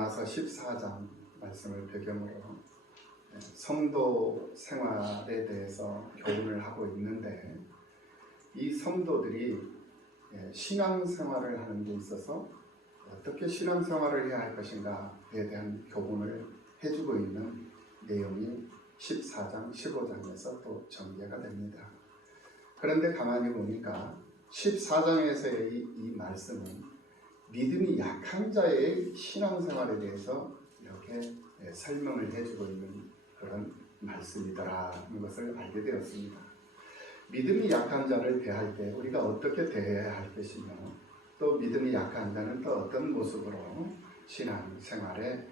로마서 14장 말씀을 배경으로 성도 생활에 대해서 교훈을 하고 있는데, 이 성도들이 신앙생활을 하는 데 있어서 어떻게 신앙생활을 해야 할 것인가에 대한 교훈을 해주고 있는 내용이 14장, 15장에서 또 전개가 됩니다. 그런데 가만히 보니까 14장에서의 이 말씀은 믿음이 약한 자의 신앙생활에 대해서 이렇게 설명을 해주고 있는 그런 말씀이더라는 것을 알게 되었습니다. 믿음이 약한 자를 대할 때 우리가 어떻게 대해야 할 것이며, 또 믿음이 약한 자는 또 어떤 모습으로 신앙생활에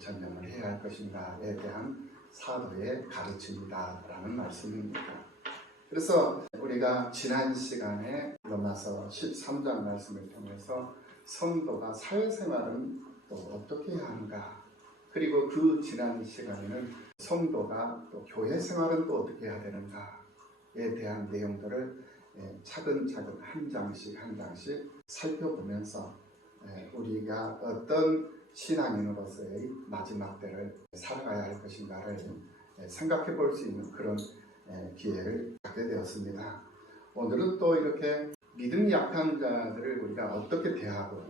전념을 해야 할 것인가에 대한 사도의 가르침이다라는 말씀입니다. 그래서 우리가 지난 시간에 로마서 13장 말씀을 통해서 성도가 사회생활은 또 어떻게 해야 하는가, 그리고 그 지난 시간에는 성도가 또 교회생활은 또 어떻게 해야 되는가에 대한 내용들을 차근차근 한 장씩 한 장씩 살펴보면서 우리가 어떤 신앙인으로서의 마지막 때를 살아가야 할 것인가를 생각해 볼 수 있는 그런 기회를 갖게 되었습니다. 오늘은 또 이렇게 믿음이 약한 자들을 우리가 어떻게 대하고,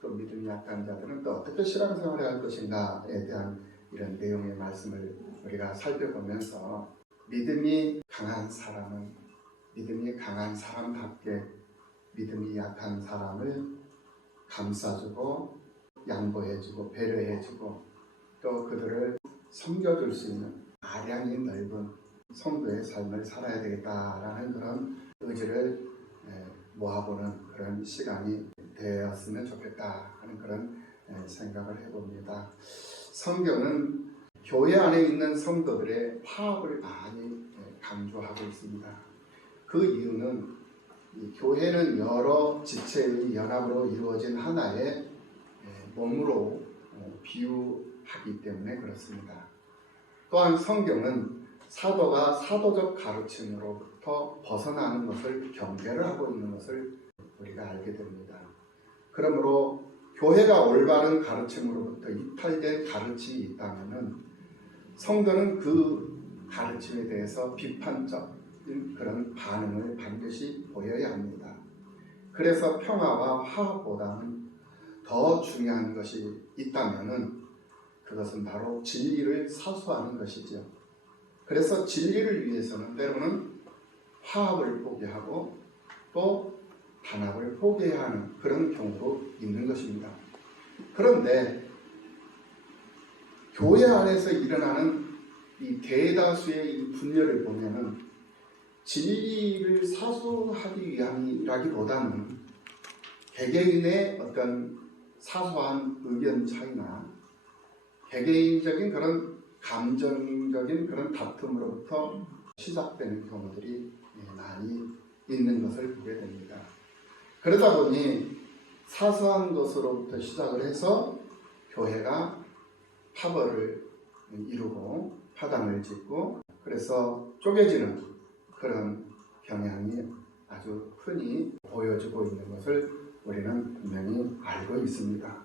또 믿음이 약한 자들은 또 어떻게 신앙생활을 할 것인가에 대한 이런 내용의 말씀을 우리가 살펴보면서, 믿음이 강한 사람은 믿음이 강한 사람답게 믿음이 약한 사람을 감싸주고 양보해주고 배려해주고 또 그들을 섬겨줄 수 있는 아량이 넓은 성도의 삶을 살아야 되겠다라는 그런 의지를 모아보는 그런 시간이 되었으면 좋겠다 하는 그런 생각을 해봅니다. 성경은 교회 안에 있는 성도들의 화합을 많이 강조하고 있습니다. 그 이유는 이 교회는 여러 지체의 연합으로 이루어진 하나의 몸으로 비유하기 때문에 그렇습니다. 또한 성경은 사도가 사도적 가르침으로부터 벗어나는 것을 경계를 하고 있는 것을 우리가 알게 됩니다. 그러므로 교회가 올바른 가르침으로부터 이탈된 가르침이 있다면 성도는 그 가르침에 대해서 비판적인 그런 반응을 반드시 보여야 합니다. 그래서 평화와 화합보다는 더 중요한 것이 있다면 그것은 바로 진리를 사수하는 것이죠. 그래서 진리를 위해서는 때로는 화합을 포기하고 또 단합을 포기해야 하는 그런 경우도 있는 것입니다. 그런데 교회 안에서 일어나는 이 대다수의 이 분열을 보면은 진리를 사수하기 위함이라기보다는 개개인의 어떤 사소한 의견 차이나 개개인적인 그런 감정적인 그런 다툼으로부터 시작되는 경우들이 많이 있는 것을 보게 됩니다. 그러다 보니 사소한 것으로부터 시작을 해서 교회가 파벌을 이루고 파당을 짓고 그래서 쪼개지는 그런 경향이 아주 흔히 보여지고 있는 것을 우리는 분명히 알고 있습니다.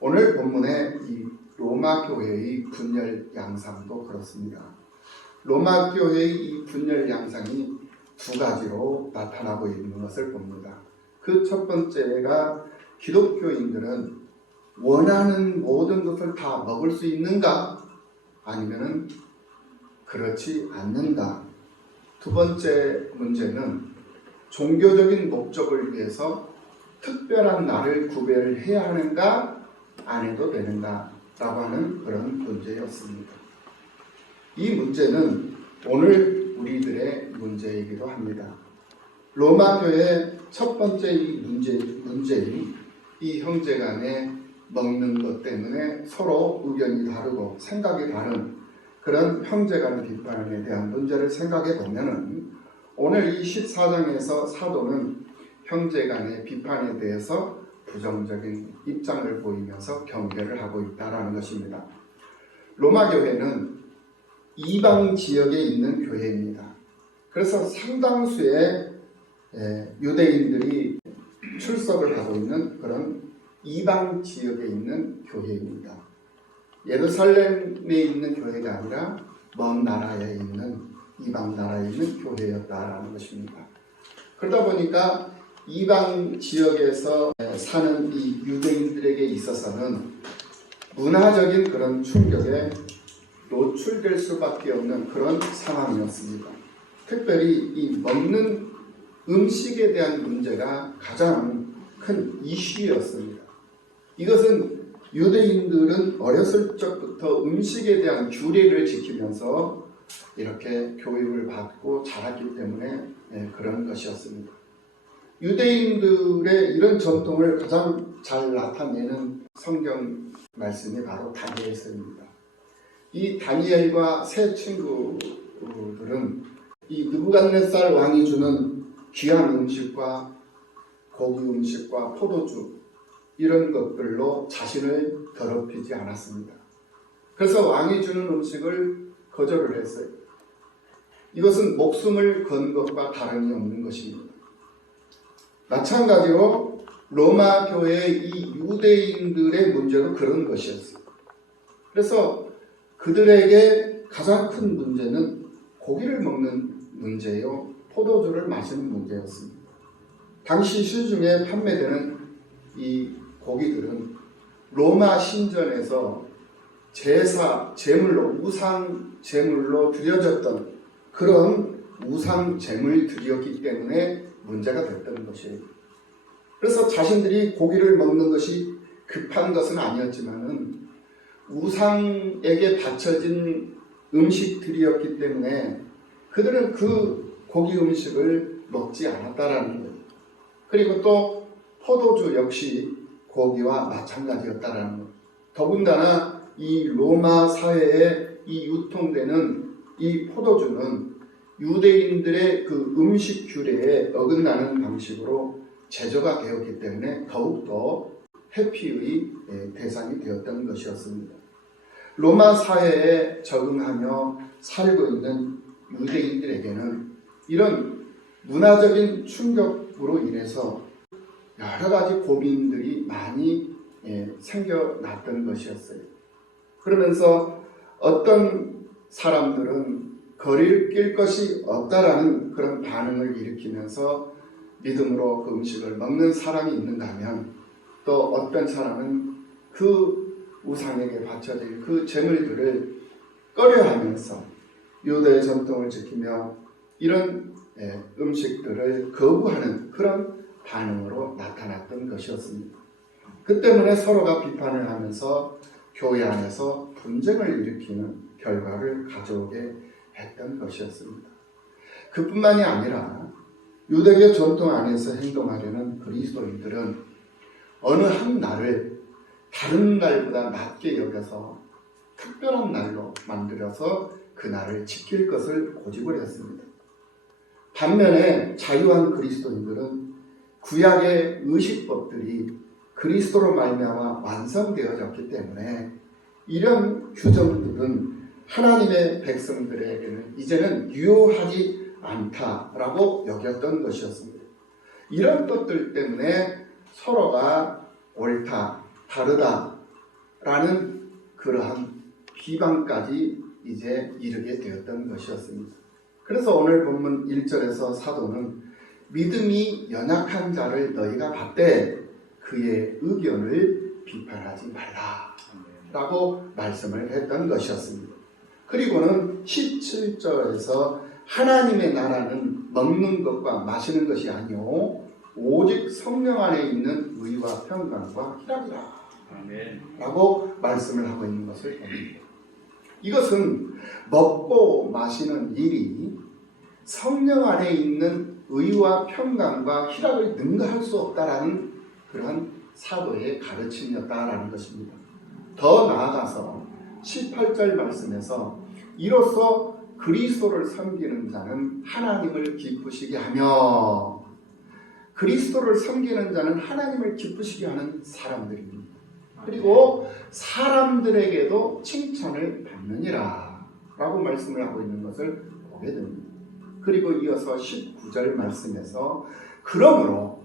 오늘 본문의 이 로마 교회의 분열 양상도 그렇습니다. 로마 교회의 이 분열 양상이 두 가지로 나타나고 있는 것을 봅니다. 그 첫 번째가 기독교인들은 원하는 모든 것을 다 먹을 수 있는가? 아니면은 그렇지 않는가? 두 번째 문제는 종교적인 목적을 위해서 특별한 날을 구별해야 하는가? 안 해도 되는가? 라고 하는 그런 문제였습니다. 이 문제는 오늘 우리들의 문제이기도 합니다. 로마 교회의 첫 번째 이 문제인 이 형제간에 먹는 것 때문에 서로 의견이 다르고 생각이 다른 그런 형제간의 비판에 대한 문제를 생각해 보면은 오늘 이 14장에서 사도는 형제간의 비판에 대해서 부정적인 입장을 보이면서 경계를 하고 있다는 것입니다. 로마 교회는 이방 지역에 있는 교회입니다. 그래서 상당수의 유대인들이 출석을 하고 있는 그런 이방 지역에 있는 교회입니다. 예루살렘에 있는 교회가 아니라 먼 나라에 있는 이방 나라에 있는 교회였다라는 것입니다. 그러다 보니까 이방 지역에서 사는 이 유대인들에게 있어서는 문화적인 그런 충격에 노출될 수밖에 없는 그런 상황이었습니다. 특별히 이 먹는 음식에 대한 문제가 가장 큰 이슈였습니다. 이것은 유대인들은 어렸을 적부터 음식에 대한 규례를 지키면서 이렇게 교육을 받고 자랐기 때문에 그런 것이었습니다. 유대인들의 이런 전통을 가장 잘 나타내는 성경 말씀이 바로 다니엘서입니다. 이 다니엘과 세 친구들은 이 느부갓네살 왕이 주는 귀한 음식과 고기 음식과 포도주 이런 것들로 자신을 더럽히지 않았습니다. 그래서 왕이 주는 음식을 거절을 했어요. 이것은 목숨을 건 것과 다름이 없는 것입니다. 마찬가지로 로마 교회의 이 유대인들의 문제도 그런 것이었어요. 그래서 그들에게 가장 큰 문제는 고기를 먹는 문제요, 포도주를 마시는 문제였습니다. 당시 시중에 판매되는 이 고기들은 로마 신전에서 제사, 제물로, 우상 제물로 드려졌던 그런 우상 제물들이었기 때문에 문제가 됐던 것이에요. 그래서 자신들이 고기를 먹는 것이 급한 것은 아니었지만은 우상에게 바쳐진 음식들이었기 때문에 그들은 그 고기 음식을 먹지 않았다라는 거예요. 그리고 또 포도주 역시 고기와 마찬가지였다라는 거예요. 더군다나 이 로마 사회에 이 유통되는 이 포도주는 유대인들의 그 음식 규례에 어긋나는 방식으로 제조가 되었기 때문에 더욱더 회피의 대상이 되었던 것이었습니다. 로마 사회에 적응하며 살고 있는 유대인들에게는 이런 문화적인 충격으로 인해서 여러 가지 고민들이 많이 생겨났던 것이었어요. 그러면서 어떤 사람들은 거리를 낄 것이 없다라는 그런 반응을 일으키면서 믿음으로 그 음식을 먹는 사람이 있는가 하면 또 어떤 사람은 그 우상에게 바쳐질 그 제물들을 꺼려하면서 유대의 전통을 지키며 이런 음식들을 거부하는 그런 반응으로 나타났던 것이었습니다. 그 때문에 서로가 비판을 하면서 교회 안에서 분쟁을 일으키는 결과를 가져오게 했던 것이었습니다. 그뿐만이 아니라 유대교 전통 안에서 행동하려는 그리스도인들은 어느 한 날을 다른 날보다 낮게 여겨서 특별한 날로 만들어서 그 날을 지킬 것을 고집을 했습니다. 반면에 자유한 그리스도인들은 구약의 의식법들이 그리스도로 말미암아 완성되어졌기 때문에 이런 규정들은 하나님의 백성들에게는 이제는 유효하지 않다라고 여겼던 것이었습니다. 이런 것들 때문에 서로가 옳다, 다르다라는 그러한 비방까지 이제 이르게 되었던 것이었습니다. 그래서 오늘 본문 1절에서 사도는 믿음이 연약한 자를 너희가 봤되 그의 의견을 비판하지 말라라고 말씀을 했던 것이었습니다. 그리고는 17절에서 하나님의 나라는 먹는 것과 마시는 것이 아니오 오직 성령 안에 있는 의와 평강과 희락이라 라고 말씀을 하고 있는 것을 봅니다. 이것은 먹고 마시는 일이 성령 안에 있는 의와 평강과 희락을 능가할 수 없다라는 그런 사도의 가르침이었다라는 것입니다. 더 나아가서 18절 말씀에서 이로써 그리스도를 섬기는 자는 하나님을 기쁘시게 하며 그리스도를 섬기는 자는 하나님을 기쁘시게 하는 사람들입니다. 그리고 사람들에게도 칭찬을 받느니라 라고 말씀을 하고 있는 것을 보게 됩니다. 그리고 이어서 19절 말씀에서 그러므로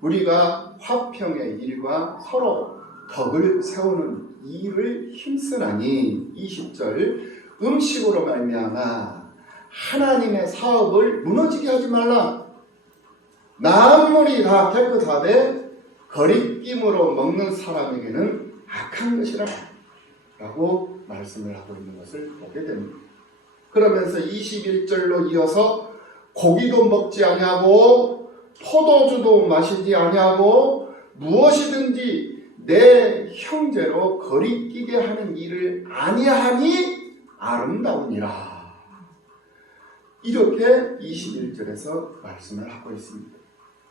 우리가 화평의 일과 서로 덕을 세우는 일을 힘쓰나니 20절 음식으로 말미암아 하나님의 사업을 무너지게 하지 말라. 만물이 다 깨끗하되 거리낌으로 먹는 사람에게는 악한 것이라 라고 말씀을 하고 있는 것을 보게 됩니다. 그러면서 21절로 이어서 고기도 먹지 아니하고 포도주도 마시지 아니하고 무엇이든지 내 형제로 거리끼게 하는 일을 아니하니 아름다우니라. 이렇게 21절에서 말씀을 하고 있습니다.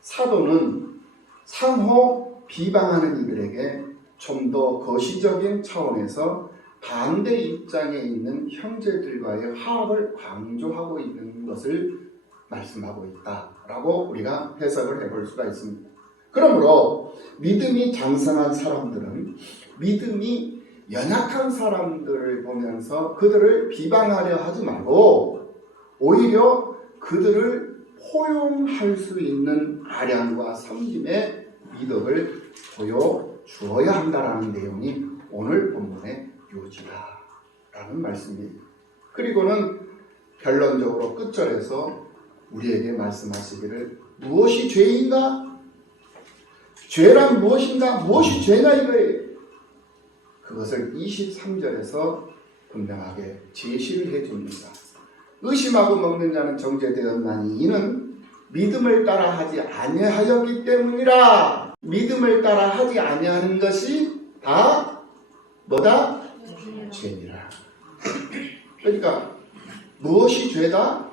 사도는 상호 비방하는 이들에게 좀 더 거시적인 차원에서 반대 입장에 있는 형제들과의 화합을 강조하고 있는 것을 말씀하고 있다라고 우리가 해석을 해볼 수가 있습니다. 그러므로 믿음이 장성한 사람들은 믿음이 연약한 사람들을 보면서 그들을 비방하려 하지 말고 오히려 그들을 포용할 수 있는 아량과 섬김의 미덕을 보여주어야 한다라는 내용이 오늘 본문의 요지다라는 말씀입니다. 그리고는 결론적으로 끝절에서 우리에게 말씀하시기를 무엇이 죄인가? 죄란 무엇인가? 무엇이 죄냐 이거예요. 그것을 23절에서 분명하게 제시를 해줍니다. 의심하고 먹는 자는 정죄되었나니 이는 믿음을 따라 하지 아니하였기 때문이라. 믿음을 따라 하지 아니하는 것이 다 뭐다? 죄니라. 그러니까 무엇이 죄다?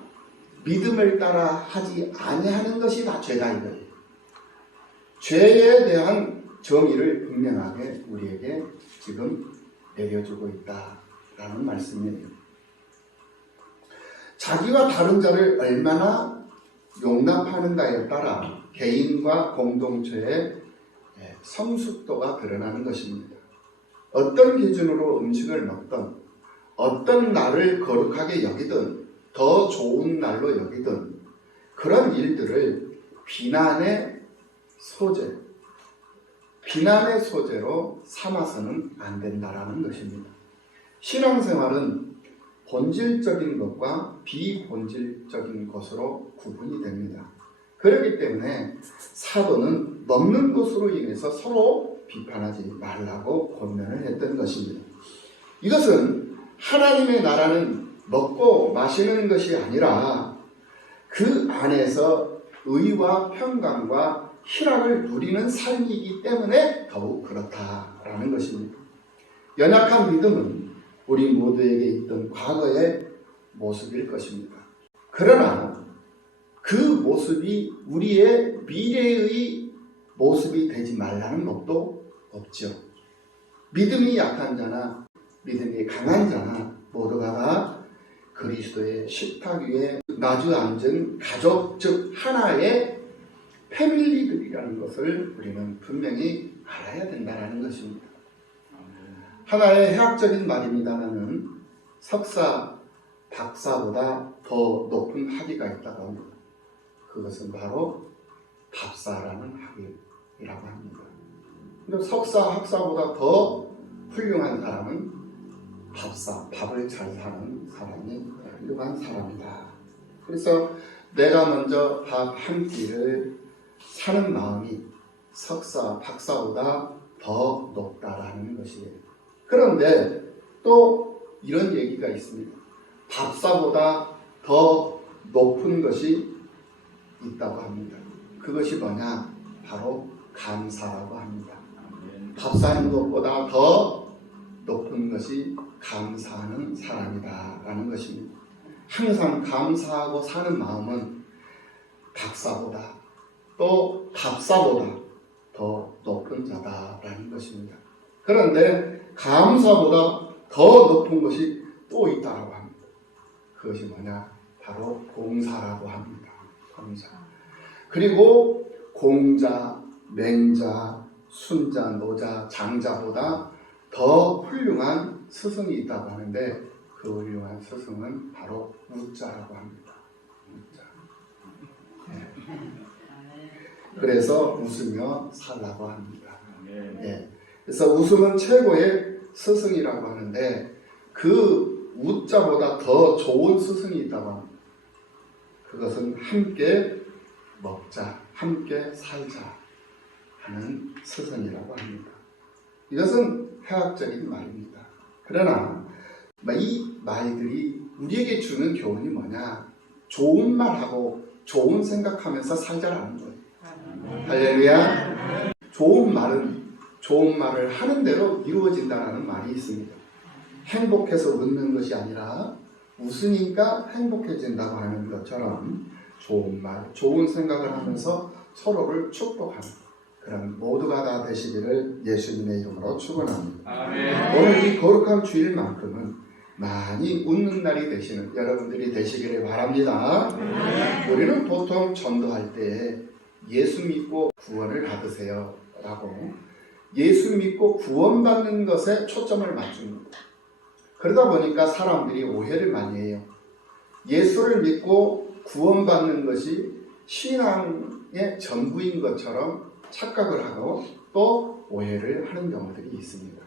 믿음을 따라 하지 아니하는 것이 다 죄다 이거예요. 죄에 대한 정의를 분명하게 우리에게 지금 내려주고 있다라는 말씀이에요. 자기와 다른 자를 얼마나 용납하는가에 따라 개인과 공동체의 성숙도가 드러나는 것입니다. 어떤 기준으로 음식을 먹든 어떤 날을 거룩하게 여기든 더 좋은 날로 여기든 그런 일들을 비난의 소재로 삼아서는 안 된다라는 것입니다. 신앙생활은 본질적인 것과 비본질적인 것으로 구분이 됩니다. 그렇기 때문에 사도는 먹는 것으로 인해서 서로 비판하지 말라고 권면을 했던 것입니다. 이것은 하나님의 나라는 먹고 마시는 것이 아니라 그 안에서 의와 평강과 희락을 누리는 삶이기 때문에 더욱 그렇다라는 것입니다. 연약한 믿음은 우리 모두에게 있던 과거의 모습일 것입니다. 그러나 그 모습이 우리의 미래의 모습이 되지 말라는 것도 없죠. 믿음이 약한 자나 믿음이 강한 자나 모두가 다 그리스도의 식탁 위에 마주 앉은 가족, 즉 하나의 패밀리들이라는 것을 우리는 분명히 알아야 된다는 것입니다. 하나의 해학적인 말입니다만은 석사, 박사보다 더 높은 학위가 있다고 합니다. 그것은 바로 밥사라는 학위라고 합니다. 근데 석사, 학사보다 더 훌륭한 사람은 밥사, 밥을 잘 사는 사람이 훌륭한 사람이다. 그래서 내가 먼저 밥 한 끼를 사는 마음이 석사, 박사보다 더 높다라는 것이에요. 그런데 또 이런 얘기가 있습니다. 밥사보다 더 높은 것이 있다고 합니다. 그것이 뭐냐? 바로 감사라고 합니다. 밥 사는 것보다 더 높은 것이 감사하는 사람이다 라는 것입니다. 항상 감사하고 사는 마음은 박사보다 또 밥사보다 더 높은 자다라는 것입니다. 그런데 감사보다 더 높은 것이 또 있다고 합니다. 그것이 뭐냐? 바로 공사라고 합니다. 공사. 그리고 공자, 맹자, 순자, 노자, 장자보다 더 훌륭한 스승이 있다고 하는데 그 훌륭한 스승은 바로 무자라고 합니다. 무자. 네. 그래서 웃으며 살라고 합니다. 예. 그래서 웃음은 최고의 스승이라고 하는데 그 웃자보다 더 좋은 스승이 있다고 합니다. 그것은 함께 먹자, 함께 살자 하는 스승이라고 합니다. 이것은 해학적인 말입니다. 그러나 이 말들이 우리에게 주는 교훈이 뭐냐? 좋은 말하고 좋은 생각하면서 살자라는 거예요. 할렐루야. 좋은 말은 좋은 말을 하는 대로 이루어진다는 말이 있습니다. 행복해서 웃는 것이 아니라 웃으니까 행복해진다고 하는 것처럼 좋은 말, 좋은 생각을 하면서 서로를 축복하는 그런 모두가 다 되시기를 예수님의 이름으로 축원합니다. 아멘. 오늘 이 거룩한 주일만큼은 많이 웃는 날이 되시는 여러분들이 되시기를 바랍니다. 우리는 보통 전도할 때 예수 믿고 구원을 받으세요 라고 예수 믿고 구원받는 것에 초점을 맞춥니다. 그러다 보니까 사람들이 오해를 많이 해요. 예수를 믿고 구원받는 것이 신앙의 전부인 것처럼 착각을 하고 또 오해를 하는 경우들이 있습니다.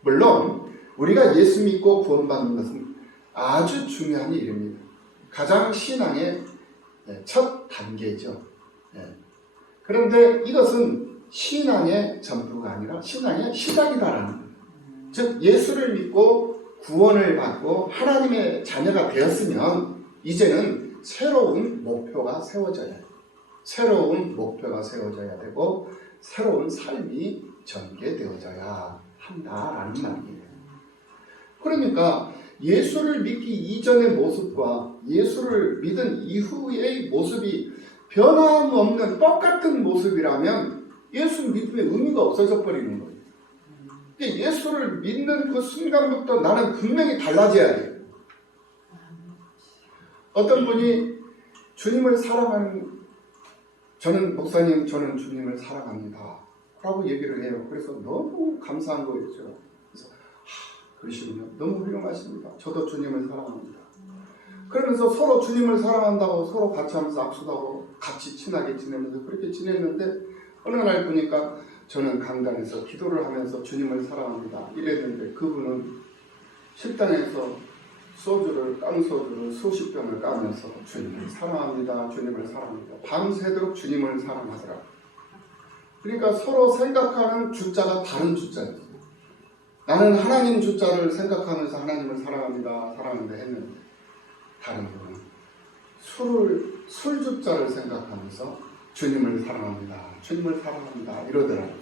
물론 우리가 예수 믿고 구원받는 것은 아주 중요한 일입니다. 가장 신앙의 첫 단계죠. 그런데 이것은 신앙의 전부가 아니라 신앙의 시작이다라는 거예요. 즉 예수를 믿고 구원을 받고 하나님의 자녀가 되었으면 이제는 새로운 목표가 세워져야 돼요. 새로운 목표가 세워져야 되고 새로운 삶이 전개되어져야 한다라는 말이에요. 그러니까 예수를 믿기 이전의 모습과 예수를 믿은 이후의 모습이 변함없는 똑같은 모습이라면 예수 믿음의 의미가 없어져 버리는 거예요. 예수를 믿는 그 순간부터 나는 분명히 달라져야 돼요. 어떤 분이 주님을 사랑하는 저는 목사님 저는 주님을 사랑합니다 라고 얘기를 해요. 그래서 너무 감사한 거였죠. 그래서 그러시군요. 너무 훌륭하십니다. 저도 주님을 사랑합니다. 그러면서 서로 주님을 사랑한다고 서로 같이 하면서 악수도 하고 같이 친하게 지내면서 그렇게 지냈는데 어느 날 보니까 저는 강단에서 기도를 하면서 주님을 사랑합니다 이랬는데 그분은 식당에서 소주를 깡소주를 수십 병을 까면서 주님을 사랑합니다. 주님을 사랑합니다. 밤새도록 주님을 사랑하더라고요. 그러니까 서로 생각하는 주자가 다른 주자였어요. 나는 하나님 주자를 생각하면서 하나님을 사랑합니다. 사랑합니다 했는데 다른 분은 술 주자를 생각하면서 주님을 사랑합니다. 주님을 사랑합니다. 이러더라고요.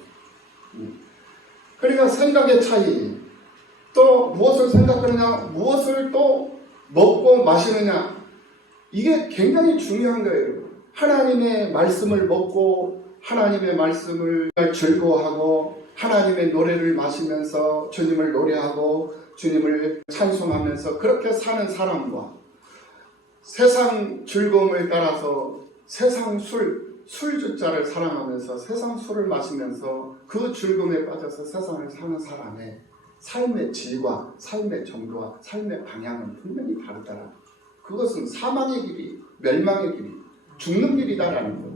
그러니까 생각의 차이 또 무엇을 생각하느냐 무엇을 또 먹고 마시느냐 이게 굉장히 중요한 거예요. 하나님의 말씀을 먹고 하나님의 말씀을 즐거워하고 하나님의 노래를 마시면서 주님을 노래하고 주님을 찬송하면서 그렇게 사는 사람과 세상 즐거움을 따라서 세상 술주자를 사랑하면서 세상 술을 마시면서 그 즐거움에 빠져서 세상을 사는 사람의 삶의 질과 삶의 정도와 삶의 방향은 분명히 다르다라. 그것은 사망의 길이, 멸망의 길이, 죽는 길이다라는 거예요.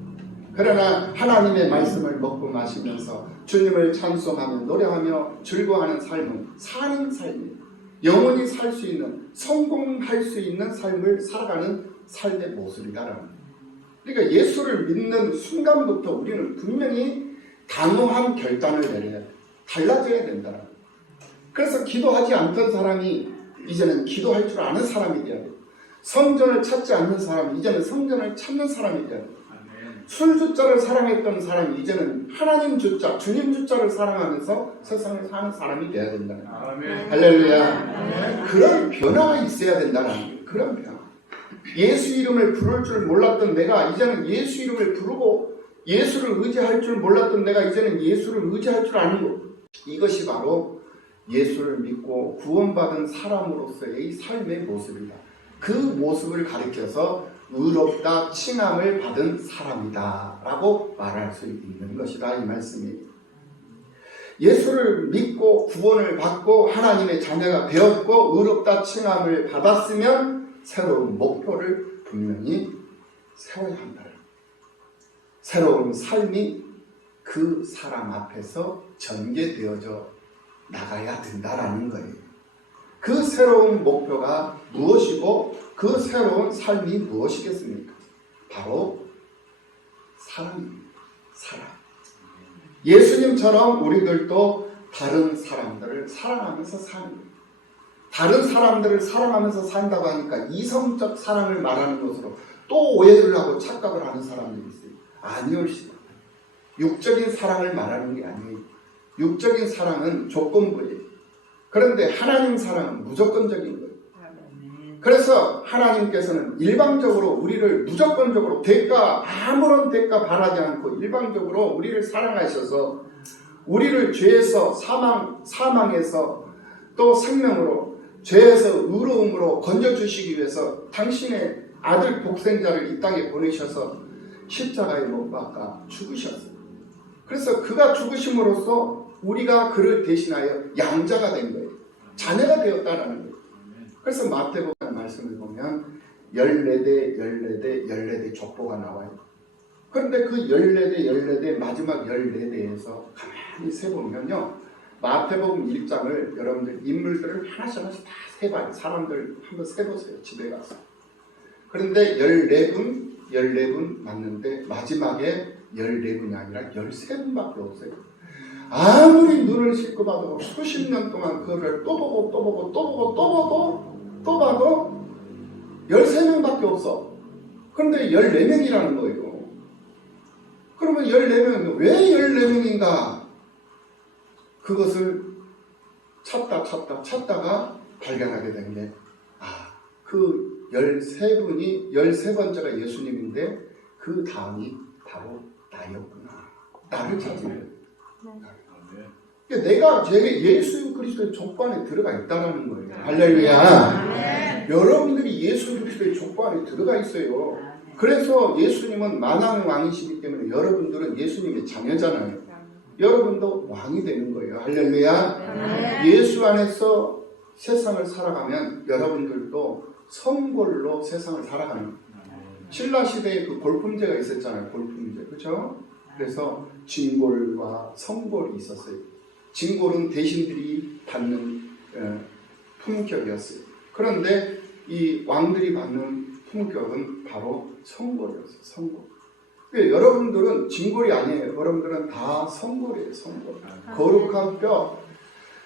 그러나 하나님의 말씀을 먹고 마시면서 주님을 찬송하며 노래하며 즐거워하는 삶은 사는 삶이에요. 영원히 살 수 있는, 성공할 수 있는 삶을 살아가는 삶의 모습이다라는 거예요. 그러니까 예수를 믿는 순간부터 우리는 분명히 단호한 결단을 내려야 돼요. 달라져야 된다라는 거예요. 그래서 기도하지 않던 사람이 이제는 기도할 줄 아는 사람이 돼야 돼요. 성전을 찾지 않는 사람이 이제는 성전을 찾는 사람이 돼야 돼요. 술주자를 사랑했던 사람이 이제는 하나님 주자, 주님 주자를 사랑하면서 세상을 사는 사람이 돼야 된다. 할렐루야. 그런 변화가 있어야 된다는 거예요. 그런 변화. 예수 이름을 부를 줄 몰랐던 내가 이제는 예수 이름을 부르고 예수를 의지할 줄 몰랐던 내가 이제는 예수를 의지할 줄 아는 것. 이것이 바로 예수를 믿고 구원받은 사람으로서의 삶의 모습이다. 그 모습을 가리켜서 의롭다 칭함을 받은 사람이다 라고 말할 수 있는 것이다 이 말씀이에요. 예수를 믿고 구원을 받고 하나님의 자녀가 되었고 의롭다 칭함을 받았으면 새로운 목표를 분명히 세워야 한다. 새로운 삶이 그 사람 앞에서 전개되어져 나가야 된다라는 거예요. 그 새로운 목표가 무엇이고 그 새로운 삶이 무엇이겠습니까? 바로 사랑입니다. 사랑. 예수님처럼 우리들도 다른 사람들을 사랑하면서 사는 거예요. 다른 사람들을 사랑하면서 산다고 하니까 이성적 사랑을 말하는 것으로 또 오해를 하고 착각을 하는 사람들이 있어요. 아니요. 육적인 사랑을 말하는 게 아니에요. 육적인 사랑은 조건부예요. 그런데 하나님 사랑은 무조건적인 거예요. 그래서 하나님께서는 일방적으로 우리를 무조건적으로 아무런 대가 바라지 않고 일방적으로 우리를 사랑하셔서 우리를 죄에서 사망에서 또 생명으로 죄에서 의로움으로 건져주시기 위해서 당신의 아들 독생자를 이 땅에 보내셔서 십자가에 못 박아 죽으셨어요. 그래서 그가 죽으심으로써 우리가 그를 대신하여 양자가 된 거예요. 자녀가 되었다라는 거예요. 그래서 마태복음 말씀을 보면 14대 족보가 나와요. 그런데 그 14대 마지막 14대에서 가만히 세보면요. 마태복음 1장을 여러분들 인물들을 하나씩 다 세봐요. 사람들 한번 세보세요. 집에 가서. 그런데 14분 맞는데 마지막에 14분이 아니라 13분밖에 없어요. 아무리 눈을 씻고 봐도 수십 년 동안 그거를 또 봐도 13명밖에 없어. 그런데 14명이라는 거예요. 그러면 14명, 왜 14명인가? 그것을 찾다가 발견하게 된 게, 그 13분이, 13번째가 예수님인데, 그 다음이 바로 나였구나. 나를 찾은 거예요. 내가 예수 그리스도의 족보 안에 들어가 있다는 거예요. 할렐루야. 여러분들이 예수 그리스도의 족보 안에 들어가 있어요. 그래서 예수님은 만왕의 왕이시기 때문에 여러분들은 예수님의 자녀잖아요. 여러분도 왕이 되는 거예요. 할렐루야. 예수 안에서 세상을 살아가면 여러분들도 성골로 세상을 살아가는 거예요. 신라 시대에 그 골품제가 있었잖아요. 골품제. 그렇죠? 그래서 진골과 성골이 있었어요. 진골은 대신들이 받는 품격이었어요. 그런데 이 왕들이 받는 품격은 바로 성골이었어요. 성골. 여러분들은 진골이 아니에요. 여러분들은 다 성골이에요. 성골. 거룩한 뼈.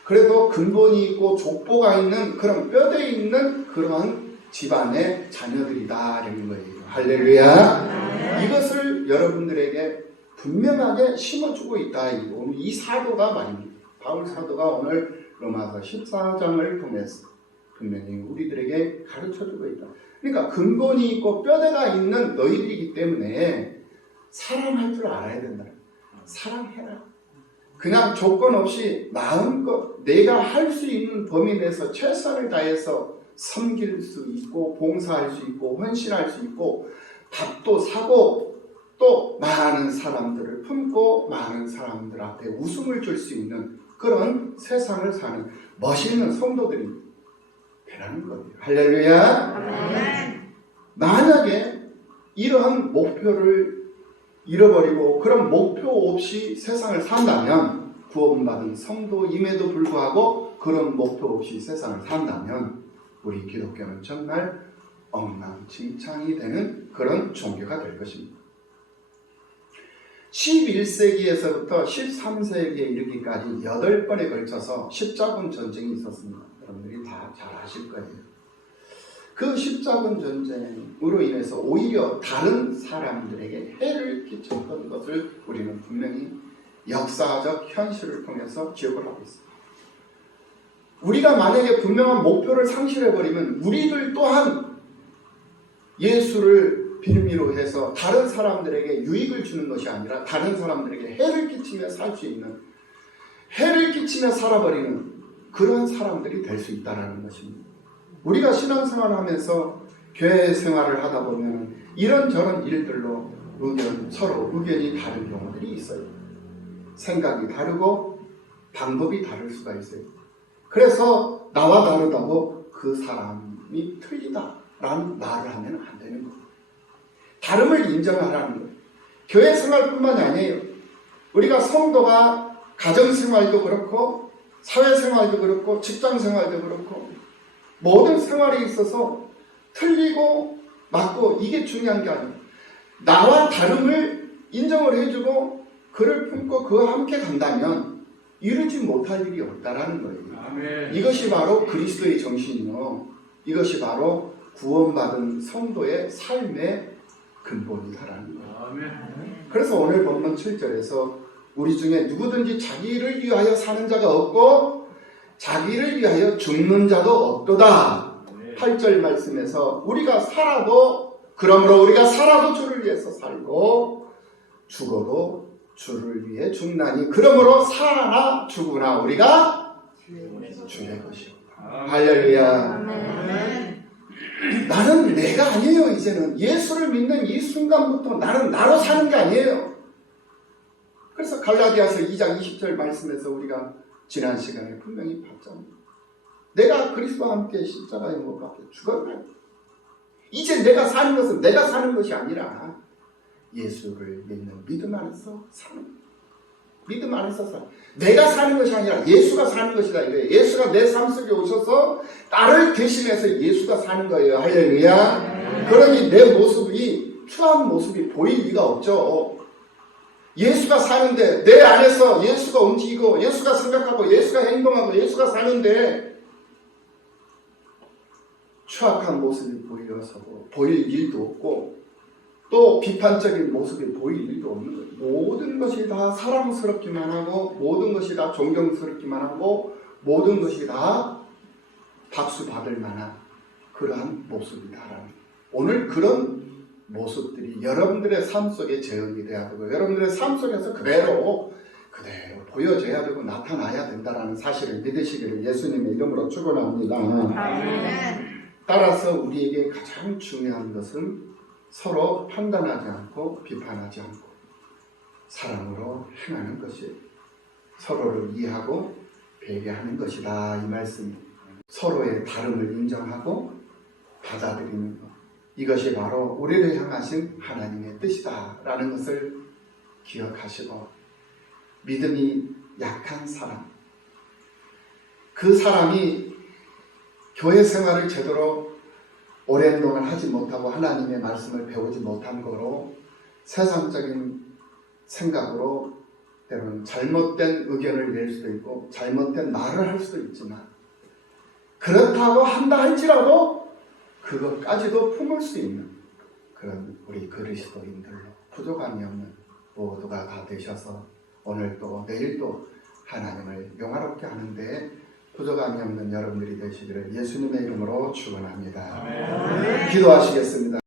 그래도 근본이 있고 족보가 있는 그런 뼈대에 있는 그러한 집안의 자녀들이다라는 거예요. 할렐루야. 이것을 여러분들에게 분명하게 심어주고 있다. 오늘 이 사도가 말입니다. 바울 사도가 오늘 로마서 14장을 통해서 분명히 우리들에게 가르쳐주고 있다. 그러니까 근본이 있고 뼈대가 있는 너희들이기 때문에 사랑할 줄 알아야 된다. 사랑해라. 그냥 조건 없이 마음껏 내가 할 수 있는 범위 내에서 최선을 다해서 섬길 수 있고 봉사할 수 있고 헌신할 수 있고 밥도 사고 또 많은 사람들을 품고 많은 사람들 앞에 웃음을 줄 수 있는 그런 세상을 사는 멋있는 성도들이 되라는 거예요. 할렐루야. 아멘. 만약에 이러한 목표를 잃어버리고 그런 목표 없이 세상을 산다면 구원받은 성도임에도 불구하고 그런 목표 없이 세상을 산다면 우리 기독교는 정말 엉망진창이 되는 그런 종교가 될 것입니다. 11세기에서부터 13세기에 이르기까지 8번에 걸쳐서 십자군 전쟁이 있었습니다. 여러분들이 다 잘 아실 거예요. 그 십자군 전쟁으로 인해서 오히려 다른 사람들에게 해를 끼쳤던 것을 우리는 분명히 역사적 현실을 통해서 기억을 하고 있습니다. 우리가 만약에 분명한 목표를 상실해버리면 우리들 또한 예수를 빌미로 해서 다른 사람들에게 유익을 주는 것이 아니라 다른 사람들에게 해를 끼치며 살 수 있는, 해를 끼치며 살아버리는 그런 사람들이 될 수 있다는 것입니다. 우리가 신앙생활을 하면서 교회 생활을 하다 보면 이런저런 일들로 서로 의견이 다른 경우들이 있어요. 생각이 다르고 방법이 다를 수가 있어요. 그래서 나와 다르다고 그 사람이 틀리다라는 말을 하면 안 되는 거예요. 다름을 인정하라는 거예요. 교회 생활뿐만이 아니에요. 우리가 성도가 가정생활도 그렇고 사회생활도 그렇고 직장생활도 그렇고 모든 생활에 있어서 틀리고 맞고 이게 중요한 게 아니에요. 나와 다름을 인정을 해주고 그를 품고 그와 함께 간다면 이루지 못할 일이 없다라는 거예요. 아멘. 이것이 바로 그리스도의 정신이요. 이것이 바로 구원받은 성도의 삶의 근본이다라는 거예요. 아멘. 그래서 오늘 본문 7절에서 우리 중에 누구든지 자기를 위하여 사는 자가 없고 자기를 위하여 죽는 자도 없도다. 8절 말씀에서 우리가 살아도 그러므로 우리가 살아도 주를 위해서 살고 죽어도 주를 위해 죽나니 그러므로 사나 죽으나 우리가 주의 것이옵다. 할렐루야. 아멘. 나는 내가 아니에요. 이제는 예수를 믿는 이 순간부터 나는 나로 사는 게 아니에요. 그래서 갈라디아서 2장 20절 말씀에서 우리가 지난 시간에 분명히 봤잖아요. 내가 그리스도와 함께 십자가에 못 박혀 죽었나요? 이제 내가 사는 것은 내가 사는 것이 아니라 예수를 믿는 믿음 안에서 사는, 믿음 안에서 사는, 내가 사는 것이 아니라 예수가 사는 것이다 이거예요. 예수가 내 삶 속에 오셔서 나를 대신해서 예수가 사는 거예요. 할렐루야. 그러니 내 모습이 추한 모습이 보일 리가 없죠. 예수가 사는데 내 안에서 예수가 움직이고 예수가 생각하고 예수가 행동하고 예수가 사는데 추악한 모습이 보여서도 보일 일도 없고 또 비판적인 모습이 보일 일도 없는 거예요. 모든 것이 다 사랑스럽기만 하고 모든 것이 다 존경스럽기만 하고 모든 것이 다 박수 받을 만한 그러한 모습이다. 오늘 그런 모습들이 여러분들의 삶 속에 재현이 돼야 되고 여러분들의 삶 속에서 그대로 보여져야 되고 나타나야 된다는 사실을 믿으시기를 예수님의 이름으로 축원합니다. 아멘. 따라서 우리에게 가장 중요한 것은 서로 판단하지 않고 비판하지 않고 사랑으로 행하는 것이 서로를 이해하고 배려하는 것이다. 이 말씀이 서로의 다름을 인정하고 받아들이는 것, 이것이 바로 우리를 향하신 하나님의 뜻이다 라는 것을 기억하시고 믿음이 약한 사람, 그 사람이 교회 생활을 제대로 오랜 동안 하지 못하고 하나님의 말씀을 배우지 못한 거로 세상적인 생각으로 때로는 잘못된 의견을 낼 수도 있고 잘못된 말을 할 수도 있지만 그렇다고 한다 할지라도 그것까지도 품을 수 있는 그런 우리 그리스도인들로 부족함이 없는 모두가 다 되셔서 오늘도 내일도 하나님을 영화롭게 하는데 부족함이 없는 여러분들이 되시기를 예수님의 이름으로 축원합니다. 기도하시겠습니다.